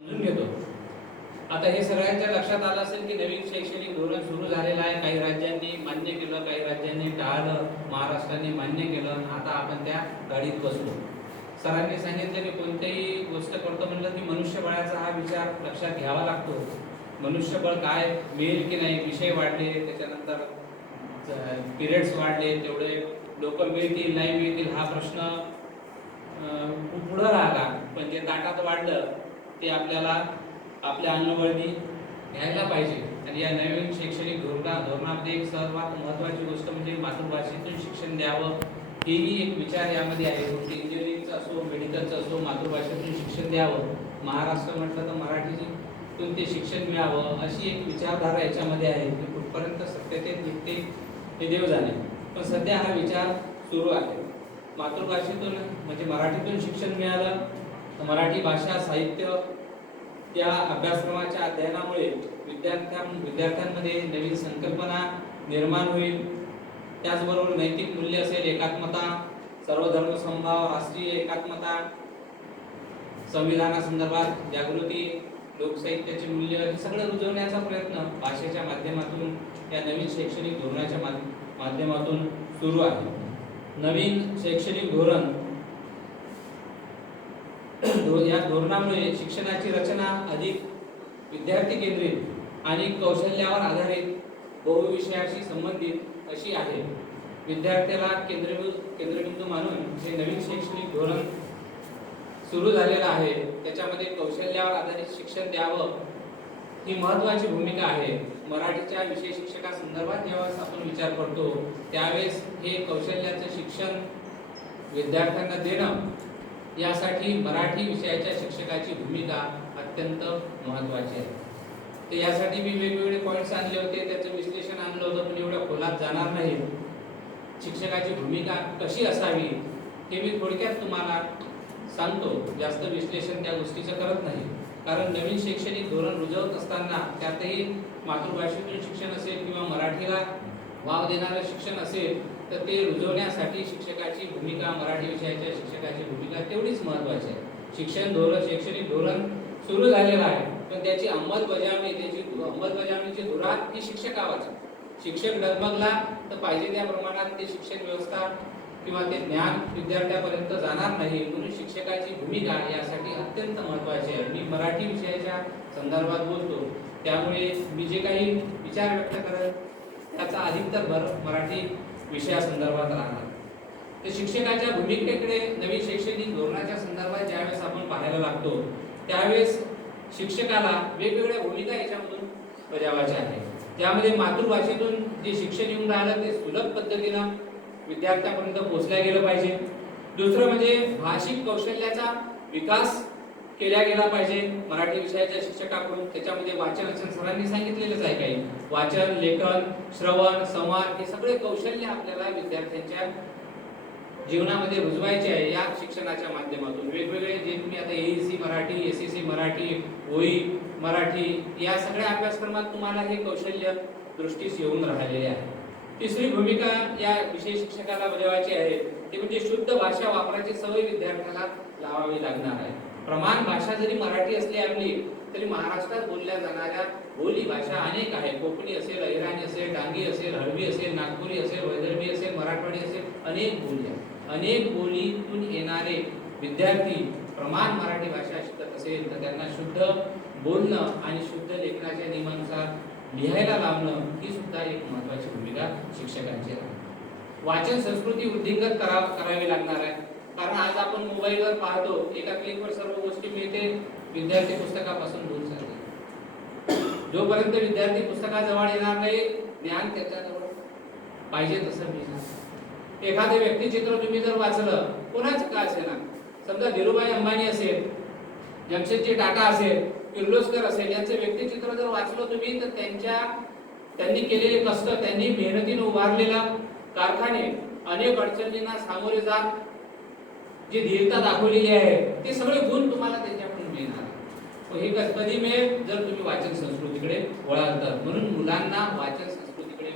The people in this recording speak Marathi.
समजून घेतो. आता हे सगळ्यांच्या लक्षात आलं असेल की नवीन शैक्षणिक धोरण सुरू झालेलं आहे. काही राज्यांनी मान्य केलं, काही राज्यांनी टाळलं, महाराष्ट्राने मान्य केलं. आता आपण त्या गाडीत बसलो. सरांनी सांगितलं की कोणतीही गोष्ट करतो म्हणलं की मनुष्यबळाचा हा विचार लक्षात घ्यावा लागतो. मनुष्यबळ काय मिळेल की नाही, विषय वाढले, त्याच्यानंतर पिरियड्स वाढले, तेवढे लोक मिळतील नाही मिळतील हा प्रश्न पुढं राहिला. पण जे ताटात वाढलं ते आपल्याला आपल्या अंगबळणी घ्यायला पाहिजे. आणि या नवीन शैक्षणिक धोरणामध्ये एक सर्वात महत्त्वाची गोष्ट म्हणजे मातृभाषेतून शिक्षण द्यावं, हेही एक विचार यामध्ये आहे. इंजिनिअरिंगचं असो, मेडिकलचं असो, मातृभाषेतून शिक्षण द्यावं. महाराष्ट्र म्हटलं तर मराठीतून ते शिक्षण मिळावं, अशी एक विचारधारा याच्यामध्ये आहे. ती कुठपर्यंत सत्यतेत निघते हे देव जाणे. पण सध्या हा विचार सुरू आहे. मातृभाषेतून म्हणजे मराठीतून शिक्षण मिळालं तर मराठी भाषा साहित्य त्या अभ्यासक्रमाच्या अध्ययनामुळे विद्यार्थ्यांमध्ये नवीन संकल्पना निर्माण होईल. त्याचबरोबर नैतिक मूल्य असेल, एकात्मता, सर्वधर्म समभाव, राष्ट्रीय एकात्मता, संविधानासंदर्भात जागृती, लोकसाहित्याचे मूल्य हे सगळं रुजवण्याचा प्रयत्न भाषेच्या माध्यमातून या नवीन शैक्षणिक धोरणाच्या माध्यमातून सुरू आहे. नवीन शैक्षणिक धोरण या धोरणामुळे शिक्षणाची रचना अधिक विद्यार्थी केंद्रित आणि कौशल्यावर आधारित बहुविषयाशी संबंधित अशी आहे. विद्यार्थ्याला केंद्रबिंदू मानून जे नवीन शैक्षणिक धोरण सुरू झालेलं आहे त्याच्यामध्ये कौशल्यावर आधारित शिक्षण द्यावं ही महत्त्वाची भूमिका आहे. मराठीच्या विषय शिक्षकासंदर्भात जेव्हा आपण विचार करतो त्यावेळेस हे कौशल्याचं शिक्षण विद्यार्थ्यांना देणं यासाठी मराठी विषयाच्या शिक्षकाची भूमिका अत्यंत महत्त्वाची आहे. तर यासाठी मी वेगवेगळे पॉईंट्स आणले होते, त्याचं विश्लेषण आणलं होतं, पण एवढ्या खोलात जाणार नाही. शिक्षकाची भूमिका कशी असावी हे मी थोडक्यात तुम्हाला सांगतो, जास्त विश्लेषण त्या गोष्टीचं करत नाही. कारण नवीन शैक्षणिक धोरण रुजवत असताना त्यातही मातृभाषेतून शिक्षण असेल किंवा मराठीला वाव देणारं शिक्षण असेल तर ते रुजवण्यासाठी शिक्षकाची भूमिका, मराठी विषयाच्या शिक्षकाची भूमिका तेवढीच महत्त्वाची आहे. शैक्षणिक धोरण सुरू झालेलं आहे, पण त्याची अंमलबजावणीची धुरा ही शिक्षकावाची. शिक्षक डगमगला तर पाहिजे त्या प्रमाणात ते शिक्षण व्यवस्था किंवा ते ज्ञान विद्यार्थ्यापर्यंत जाणार नाही. म्हणून शिक्षकाची भूमिका यासाठी अत्यंत महत्त्वाची आहे. मी मराठी विषयाच्या संदर्भात बोलतो, त्यामुळे मी जे काही विचार व्यक्त करत त्याचा अधिकतर भर मराठी विषयासंदर्भात राहणार. तर शिक्षकाच्या भूमिकेकडे नवीन शैक्षणिक धोरणाच्या संदर्भात ज्यावेळेस आपण पाहायला लागतो त्यावेळेस शिक्षकाला वेगवेगळ्या भूमिका याच्यामधून बजावायच्या आहेत. त्यामध्ये मातृभाषेतून जे शिक्षण येऊन राहिलं ते सुलभ पद्धतीनं विद्यार्थ्यांपर्यंत पोहोचल्या गेलं पाहिजे. दुसरं म्हणजे भाषिक कौशल्याचा विकास केला गेला पाहिजे मराठी विषयाच्या शिक्षकाकडून. त्याच्यामध्ये वाचन असेल, सरांनी सांगितलेलंच आहे, काही वाचन, लेखन, श्रवण, संवाद हे सगळे कौशल्य आपल्याला विद्यार्थ्यांच्या जीवनामध्ये रुजवायचे आहे. या शिक्षणाच्या माध्यमातून वेगवेगळे जे तुम्ही आता एईसी मराठी, एसईसी मराठी, ओई मराठी या सगळ्या अभ्यासक्रमात तुम्हाला हे कौशल्य दृष्टीस येऊन राहिलेले आहे. तिसरी भूमिका या विषय शिक्षकाला बजावायची आहे ती म्हणजे शुद्ध भाषा वापरायची सवय विद्यार्थ्याला लावावी लागणार आहे. प्रमाण भाषा जरी मराठी असली आपली तरी महाराष्ट्रात बोलल्या जाणाऱ्या बोली भाषा अनेक आहे. कोकणी असेल, अहिराणी असेल, डांगी असेल, हळवी असेल, नागपुरी असेल, वैदर्भी असेल, मराठवाडी असेल, अनेक बोली आहेत. अनेक बोलीतून येणारे विद्यार्थी प्रमाण मराठी भाषा शिकत असेल तर त्यांना शुद्ध बोलणं आणि शुद्ध लेखनाच्या नियमानुसार लिहायला लावणं ही सुद्धा एक महत्त्वाची भूमिका शिक्षकांची आहे. वाचन संस्कृती वृद्धिंगत करावी लागणार आहे. कारण आज आपण मोबाईलवर पाहतो, एका क्लिकवर सर्व गोष्टी मिळते, विद्यार्थी पुस्तकापासून दूर चालले. जोपर्यंत विद्यार्थी पुस्तकाजवळ येणार नाही ज्ञान त्याच्याजवळ पाहिजे तसं मिळणार. एखादे व्यक्तिचित्र तुम्ही जर वाचलं, कोणाचं का असेल ना, समजा धीरूभाई अंबानी असेल, जमशेदजी टाटा असेल, किर्लोस्कर असेल, यांचं व्यक्तिचित्र जर वाचलं तुम्ही तर त्यांनी केलेले कष्ट, त्यांनी मेहनतीने उभारलेला कारखाने, अनेक अडचणींना सामोरे जात जी धीरता दाखवलेली आहे ते सगळे गुण तुम्हाला त्यांच्याकडून मिळणार. हे कधी मिळेल जर तुम्ही वाचन संस्कृतीकडे वळाल तर. म्हणून मुलांना वाचन